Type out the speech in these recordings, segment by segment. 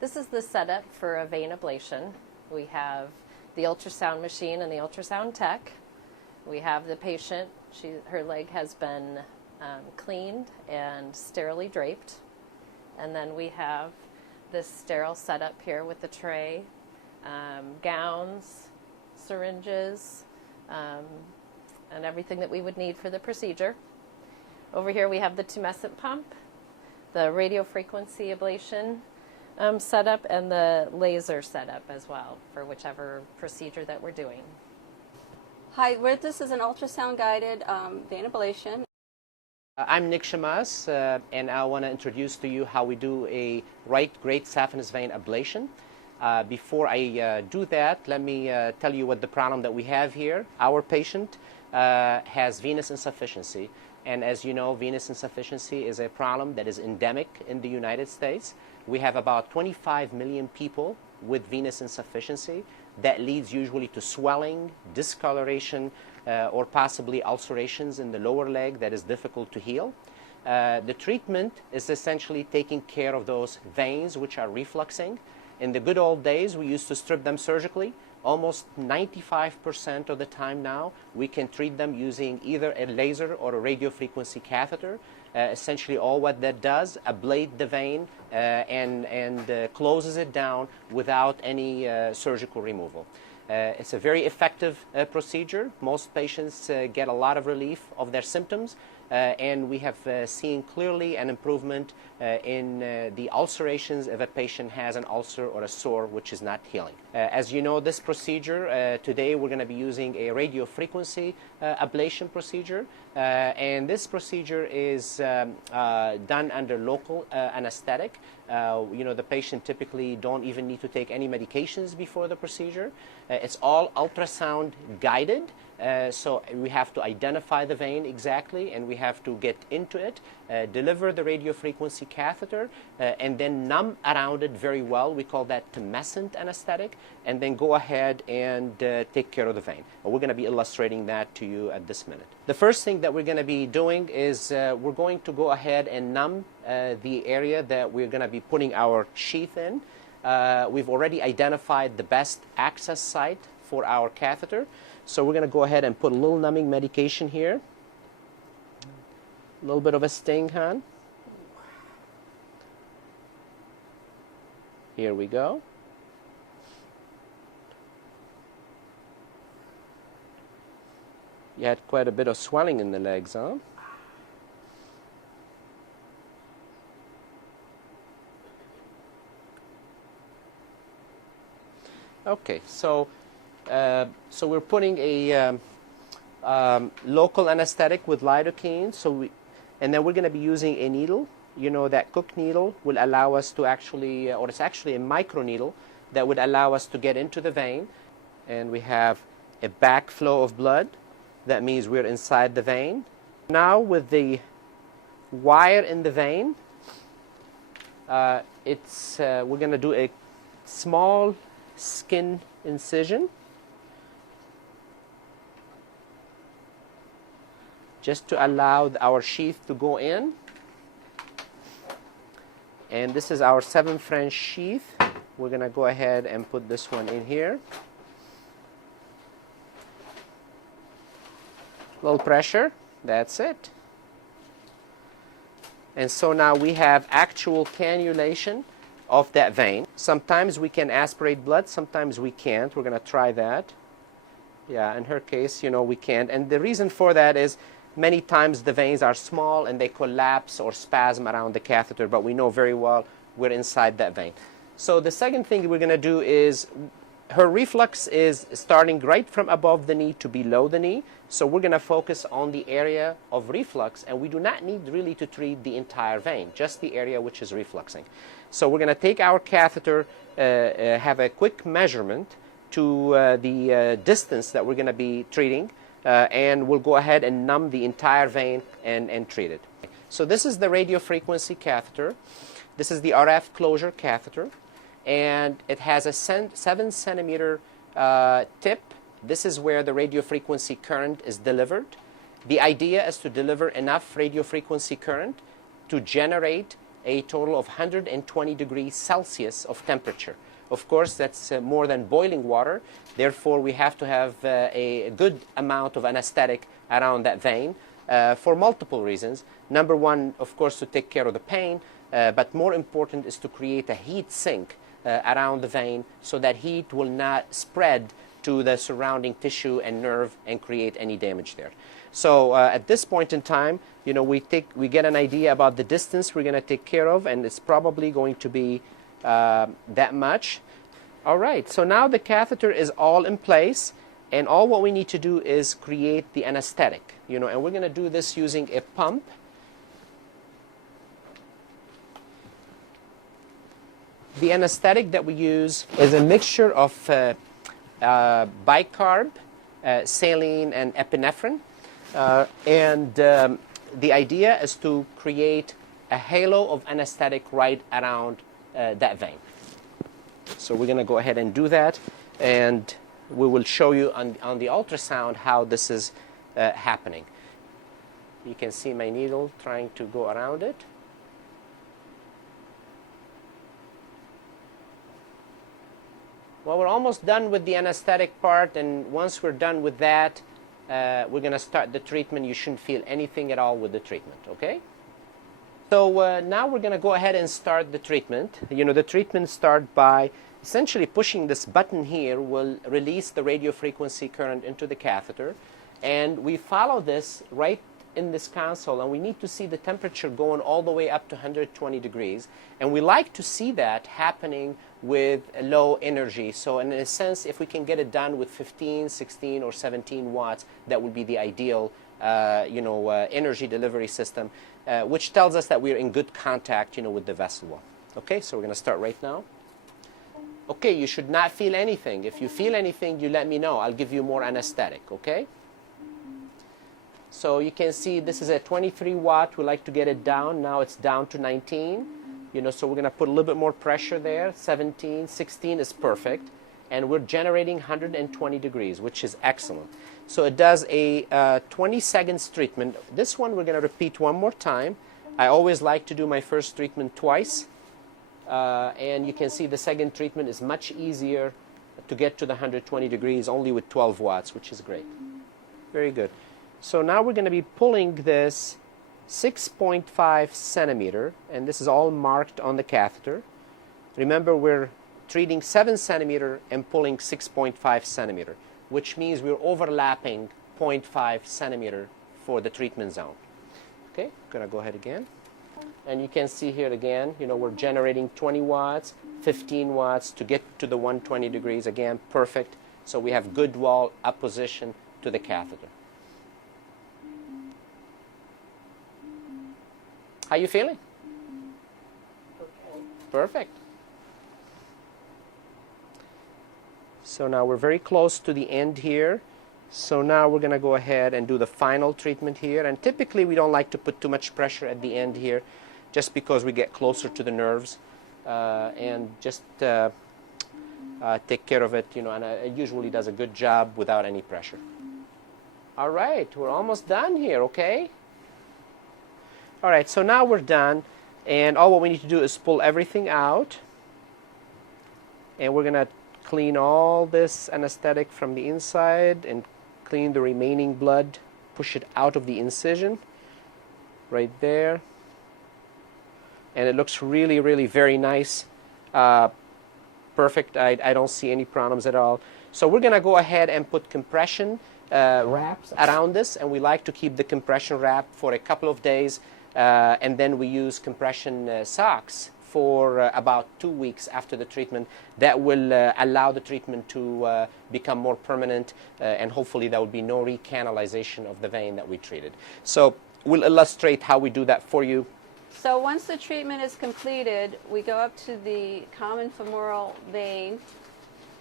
This is the setup for a vein ablation. We have the ultrasound machine and the ultrasound tech. We have the patient. Her leg has been cleaned and sterilely draped. And then we have this sterile setup here with the tray, gowns, syringes, and everything that we would need for the procedure. Over here we have the tumescent pump, the radiofrequency ablation setup, and the laser setup as well for whichever procedure that we're doing. Hi, this is an ultrasound-guided vein ablation. I'm Nick Shammas, and I want to introduce to you how we do a right great saphenous vein ablation. Before I do that, let me tell you what the problem that we have here. Our patient has venous insufficiency, and as you know, venous insufficiency is a problem that is endemic in the United States. We have about 25 million people with venous insufficiency. That leads usually to swelling, discoloration, or possibly ulcerations in the lower leg that is difficult to heal. The treatment is essentially taking care of those veins which are refluxing. In the good old days, we used to strip them surgically. Almost 95% of the time now, we can treat them using either a laser or a radiofrequency catheter. Essentially all what that does, ablate the vein and closes it down without any surgical removal. It's a very effective procedure. Most patients get a lot of relief of their symptoms, and we have seen clearly an improvement in the ulcerations if a patient has an ulcer or a sore which is not healing. As you know, this procedure, today we're going to be using a radiofrequency ablation procedure, and this procedure is done under local anesthetic. The patient typically don't even need to take any medications before the procedure. It's all ultrasound guided, so we have to identify the vein exactly, and we have to get into it, deliver the radiofrequency catheter, and then numb around it very well. We call that tumescent anesthetic, and then go ahead and take care of the vein. We're going to be illustrating that to you at this minute. The first thing that we're going to be doing is we're going to go ahead and numb the area that we're going to be putting our sheath in. We've already identified the best access site for our catheter. So we're going to go ahead and put a little numbing medication here. A little bit of a sting, hon. Here we go. You had quite a bit of swelling in the legs, huh? Okay, so we're putting a local anesthetic with lidocaine. And then we're going to be using a needle. You know, that Cook needle will allow us to actually, or it's actually a micro needle that would allow us to get into the vein. And we have a backflow of blood. That means we're inside the vein. Now with the wire in the vein, we're going to do a small skin incision just to allow our sheath to go in. And this is our 7 French sheath. We're going to go ahead and put this one in here. A little pressure, that's it. And so now we have actual cannulation of that vein. Sometimes we can aspirate blood, sometimes we can't. We're going to try that. Yeah, in her case, we can't. And the reason for that is many times the veins are small and they collapse or spasm around the catheter, but we know very well we're inside that vein. So the second thing we're going to do is, her reflux is starting right from above the knee to below the knee. So we're going to focus on the area of reflux, and we do not need really to treat the entire vein, just the area which is refluxing. So we're going to take our catheter, have a quick measurement to the distance that we're going to be treating, and we'll go ahead and numb the entire vein and treat it. So this is the radiofrequency catheter. This is the RF closure catheter, and it has a 7 centimeter tip. This is where the radiofrequency current is delivered. The idea is to deliver enough radiofrequency current to generate a total of 120 degrees Celsius of temperature. Of course, that's more than boiling water. Therefore, we have to have a good amount of anesthetic around that vein for multiple reasons. Number one, of course, to take care of the pain, but more important is to create a heat sink around the vein so that heat will not spread to the surrounding tissue and nerve and create any damage there. So at this point in time, you know, we get an idea about the distance we're going to take care of, and it's probably going to be that much. All right, so now the catheter is all in place, and all what we need to do is create the anesthetic, you know, and we're going to do this using a pump. The anesthetic that we use is a mixture of bicarb, saline, and epinephrine. The idea is to create a halo of anesthetic right around that vein. So we're going to go ahead and do that, and we will show you on the ultrasound how this is happening. You can see my needle trying to go around it. Well, we're almost done with the anesthetic part, and once we're done with that, we're going to start the treatment. You shouldn't feel anything at all with the treatment, okay? So now we're going to go ahead and start the treatment. You know, the treatment starts by essentially pushing this button here will release the radiofrequency current into the catheter, and we follow this right in this console, and we need to see the temperature going all the way up to 120 degrees, and we like to see that happening with low energy. So in a sense, if we can get it done with 15, 16, or 17 watts, that would be the ideal energy delivery system, which tells us that we're in good contact, you know, with the vessel wall. Okay, so we're going to start right now. Okay, you should not feel anything. If you feel anything, you let me know. I'll give you more anesthetic, okay? So you can see this is a 23 watt. We like to get it down. Now it's down to 19. You know, so we're going to put a little bit more pressure there. 17, 16 is perfect. And we're generating 120 degrees, which is excellent. So it does a 20 seconds treatment. This one we're going to repeat one more time. I always like to do my first treatment twice. And you can see the second treatment is much easier to get to the 120 degrees only with 12 watts, which is great. Very good. So now we're going to be pulling this 6.5 centimeter, and this is all marked on the catheter. Remember, we're treating 7 centimeter and pulling 6.5 centimeter, which means we're overlapping 0.5 centimeter for the treatment zone. Okay, I'm going to go ahead again. And you can see here again, you know, we're generating 20 watts, 15 watts to get to the 120 degrees. Again, perfect. So we have good wall opposition to the catheter. How you feeling? Okay. Perfect. So now we're very close to the end here. So now we're going to go ahead and do the final treatment here. And typically we don't like to put too much pressure at the end here, just because we get closer to the nerves and just take care of it, you know, and it usually does a good job without any pressure. All right, we're almost done here, okay? All right, so now we're done, and all what we need to do is pull everything out, and we're going to clean all this anesthetic from the inside and clean the remaining blood, push it out of the incision right there. And it looks really, really very nice. Perfect. I don't see any problems at all. So we're going to go ahead and put compression wraps around this, and we like to keep the compression wrap for a couple of days, and then we use compression socks for about 2 weeks after the treatment. That will allow the treatment to become more permanent, and hopefully there will be no recanalization of the vein that we treated. So we'll illustrate how we do that for you. So once the treatment is completed, we go up to the common femoral vein,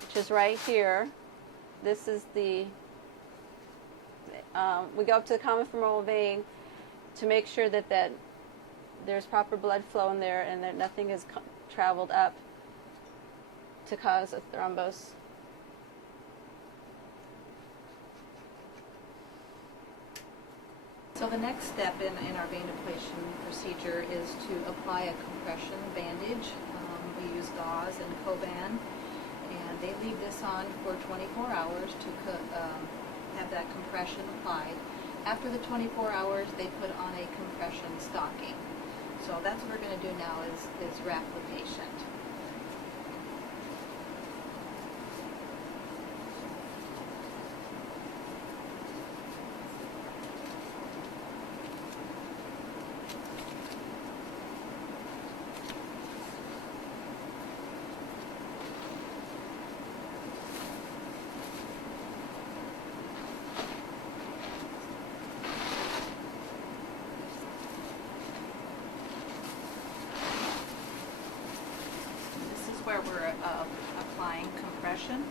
which is right here. This is the, we go up to the common femoral vein to make sure that there's proper blood flow in there and that nothing has traveled up to cause a thrombus. So the next step in our vein ablation procedure is to apply a compression bandage. We use gauze and Coban, and they leave this on for 24 hours to have that compression applied. After the 24 hours, they put on a compression stocking. So that's what we're going to do now is wrap the patient. Where we're applying compression.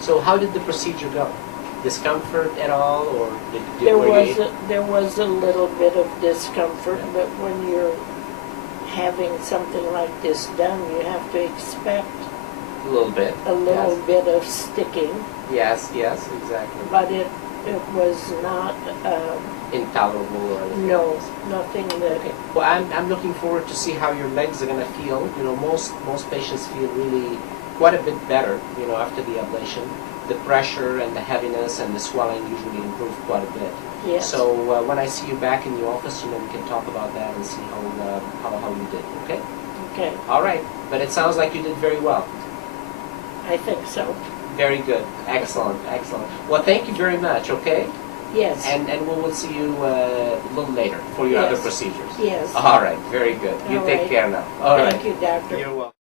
So how did the procedure go? Discomfort at all, or There was a little bit of discomfort, but when you're having something like this done, you have to expect a little bit? a little bit of sticking, Yes, yes, exactly. but it was not, Intolerable or anything? no, nothing that, Okay. Well, I'm looking forward to see how your legs are going to feel. You know, most patients feel really quite a bit better, you know, after the ablation. The pressure and the heaviness and the swelling usually improve quite a bit. yes. So when I see you back in the office, you know, we can talk about that and see how you did. Okay. Okay, All right. But it sounds like you did very well. I think so. Very good. Excellent. Excellent. Well, thank you very much. Okay. Yes, And we will see you a little later for your other Yes. procedures. yes. All right. Very good. You All take right. care now. All right. Thank you, doctor. You're welcome.